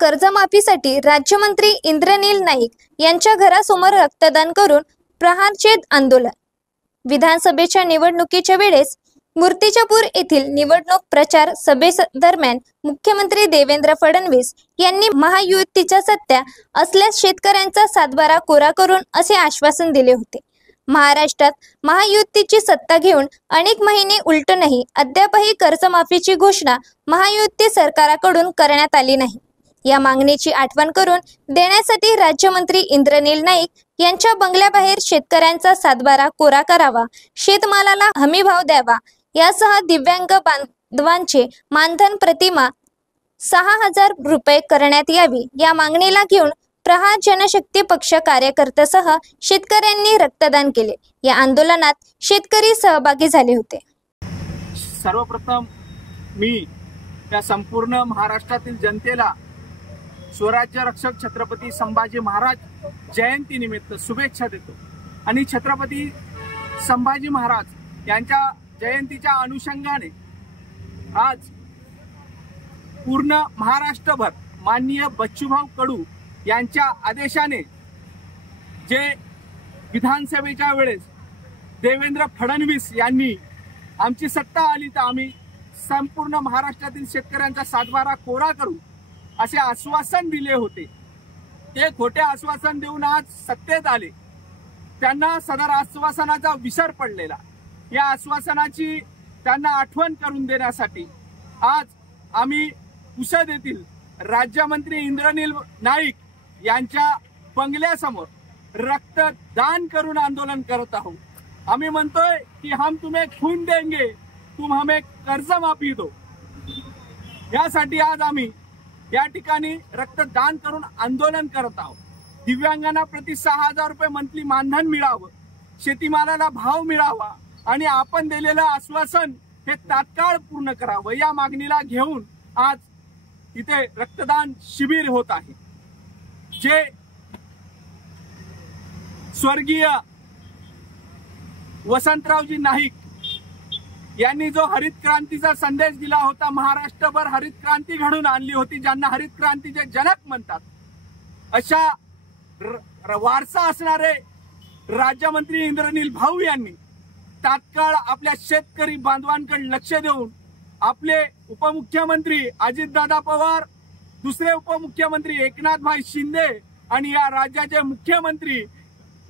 कर्जमाफीसाठी राज्यमंत्री इंद्रनील नाईक यांच्या घरासमोर रक्तदान करून प्रहारछेद आंदोलन। विधानसभेच्या निवडणुकीच्या वेळेस मूर्तिजापूर येथील निवडणूक प्रचार सभेदरम्यान मुख्यमंत्री देवेंद्र फडणवीस यांनी महायुतीच्या सत्ता असल्यास शेतकऱ्यांचा सातबारा कोरा करून असे आश्वासन दिले होते। महाराष्ट्रात महायुतीची सत्ता घेऊन अनेक महिने उलटूनही अद्यापही कर्जमाफीची घोषणा महायुती सरकारकडून करण्यात आली नाही। या मागणीची आठवण करून देण्यासाठी राज्यमंत्री इंद्रनील नाईक यांच्या बंगल्याबाहेर शेतकऱ्यांचा सातबारा कोरा करावा, शेतमालाला हमीभाव द्यावा, यासह दिव्यांग बांधवांचे मानधन प्रतिमा 6000 रुपये करण्यात यावी या मागणीला घेऊन प्रहार जनशक्ती पक्ष कार्यकर्त्यासह शेतकऱ्यांनी रक्तदान केले। या आंदोलनात शेतकरी सहभागी झाले होते। सर्वप्रथम मी या संपूर्ण महाराष्ट्रातील जनतेला स्वराज्य रक्षक छत्रपती संभाजी महाराज जयंती निमित्त शुभेच्छा देतो आणि छत्रपती संभाजी महाराज यांच्या जयंतीच्या अनुषंगाने आज पूर्ण महाराष्ट्रभर माननीय बच्चूभाऊ कडू यांच्या आदेशाने जे विधानसभेच्या वेळेस देवेंद्र फडणवीस यांनी आमची सत्ता आली तर आम्ही संपूर्ण महाराष्ट्रातील शेतकऱ्यांचा सातबारा कोरा करू असे आश्वासन दिले होते। ते खोटे आश्वासन देऊन आज सत्तेत आले, त्यांना सदर आश्वासनाचा विसर पडलेला। या आश्वासनाची त्यांना आठवण करून देण्यासाठी आज आम्ही पुसद येथील राज्यमंत्री इंद्रनील नाईक यांच्या बंगल्यासमोर रक्तदान करून आंदोलन करत आहोत। आम्ही म्हणतोय की हम तुम्हें खून देंगे, तुम हमें कर्जमाफी दो। यासाठी आज आम्ही या ठिकाणी रक्तदान करून आंदोलन करत आहोत। दिव्यांगांना प्रति 6000 रुपये मंथली मानधन मिळावं, शेतीमालाला भाव मिळावा आणि आपण दिलेलं आश्वासन हे तात्काळ पूर्ण करावं या मागणीला घेऊन आज इथे रक्तदान शिबिर होत आहे। जे स्वर्गीय वसंतरावजी नाईक यांनी जो हरित क्रांतीचा संदेश दिला होता, महाराष्ट्रभर हरित क्रांती घडून आणली होती, ज्यांना हरित क्रांतीचे जनक म्हणतात, अशा वारसा असणारे राज्यमंत्री इंद्रनील भाऊ यांनी तात्काळ आपल्या शेतकरी बांधवांकडे लक्ष देऊन आपले उपमुख्यमंत्री अजितदादा पवार, दुसरे उपमुख्यमंत्री एकनाथभाई शिंदे आणि या राज्याचे मुख्यमंत्री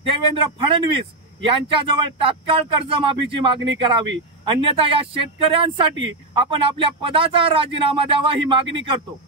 देवेंद्र फडणवीस यांच्याजवळ तात्काळ कर्जमाफीची मागणी करावी, अन्यथा या शेतकऱ्यांसाठी आपण आपल्या पदाचा राजीनामा द्यावा ही मागणी करतो।